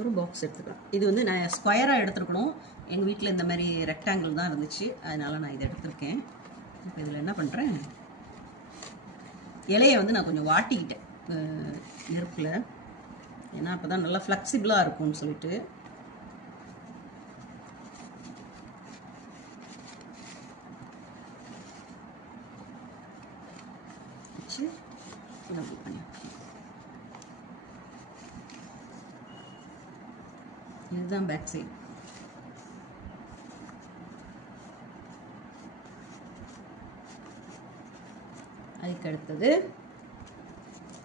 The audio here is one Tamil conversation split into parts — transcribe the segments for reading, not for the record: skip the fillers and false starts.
ஒரு பாக்ஸ் எடுத்துக்கலாம். இது வந்து நான் ஸ்கொயராக எடுத்துருக்கணும். எங்கள் வீட்டில் இந்த மாதிரி ரெக்டாங்கிள் தான் இருந்துச்சு, அதனால் நான் இதை எடுத்திருக்கேன். இப்போ இதில் என்ன பண்ணுறேன், இலையை வந்து நான் கொஞ்சம் வாட்டிக்கிட்டேன் நெருப்பில், ஏன்னா அப்போ தான் நல்லா ஃப்ளெக்சிபிளாக இருக்கும்னு சொல்லிட்டு. வச்சு பண்ணி இதுதான் பேக் சைடு. அதுக்கு அடுத்தது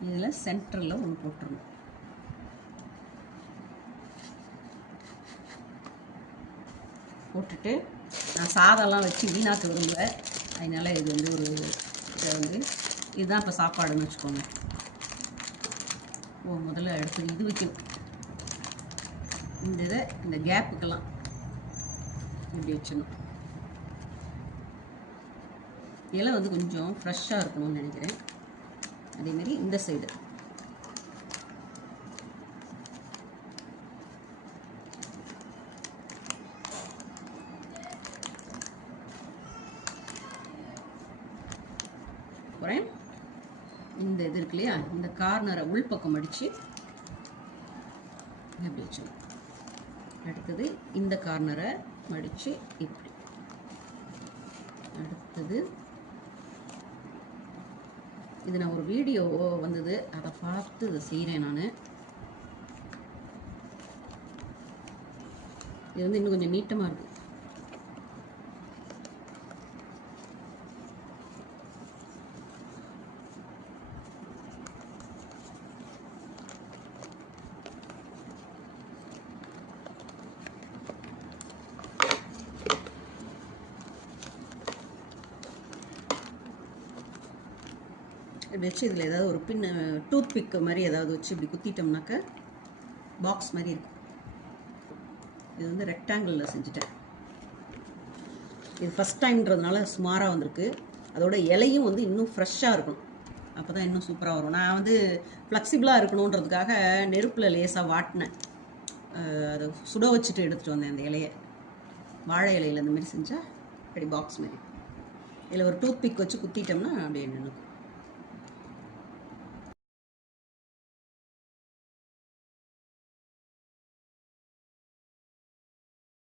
இதில் சென்டரில் ஒன்று போட்டுருணும். போட்டுட்டு நான் சாதம்லாம் வச்சு வீணாக்க விரும்பல, அதனால் இது வந்து ஒரு இதை வந்து இதுதான் இப்போ சாப்பாடுன்னு வச்சுக்கோங்க. முதல்ல எடுத்து இது வைக்கணும். இந்த இதை இந்த கேப்புக்கெல்லாம் இப்படி வச்சிடணும். இலை வந்து கொஞ்சம் ஃப்ரெஷ்ஷாக இருக்கணும்னு நினைக்கிறேன். அதேமாரி இந்த சைடு போகிறேன். இந்த இது இருக்கு இல்லையா, இந்த கார்னரை உள்பக்கம் அடித்து இப்படி வச்சிடணும். அடுத்தது இந்த கார்னரை மடித்து இப்படி. அடுத்தது இது நான் ஒரு வீடியோ வந்தது, அதை பார்த்து இதை செய்கிறேன் நான். இது வந்து இன்னும் கொஞ்சம் நீட்டமாக இருக்கும். இப்படி வச்சு இதில் ஏதாவது ஒரு பின் டூத் பிக்கு மாதிரி ஏதாவது வச்சு இப்படி குத்திட்டோம்னாக்க பாக்ஸ் மாதிரி இருக்கும். இது வந்து ரெக்டாங்கிளில் செஞ்சுட்டேன். இது ஃபஸ்ட் டைம்ன்றதுனால சுமாராக வந்திருக்கு. அதோட இலையும் வந்து இன்னும் ஃப்ரெஷ்ஷாக இருக்கணும், அப்போ தான் இன்னும் சூப்பராக வரும். நான் வந்து ஃப்ளெக்சிபிளாக இருக்கணுன்றதுக்காக நெருப்பில் லேசாக வாட்டினேன், அதை சுட வச்சுட்டு எடுத்துகிட்டு வந்தேன் அந்த இலையை. வாழை இலையில் இந்த மாதிரி செஞ்சால் அப்படி பாக்ஸ் மாதிரி. இதில் ஒரு டூத் பிக் வச்சு குத்திட்டோம்னா அப்படியே நின்றுக்கும்.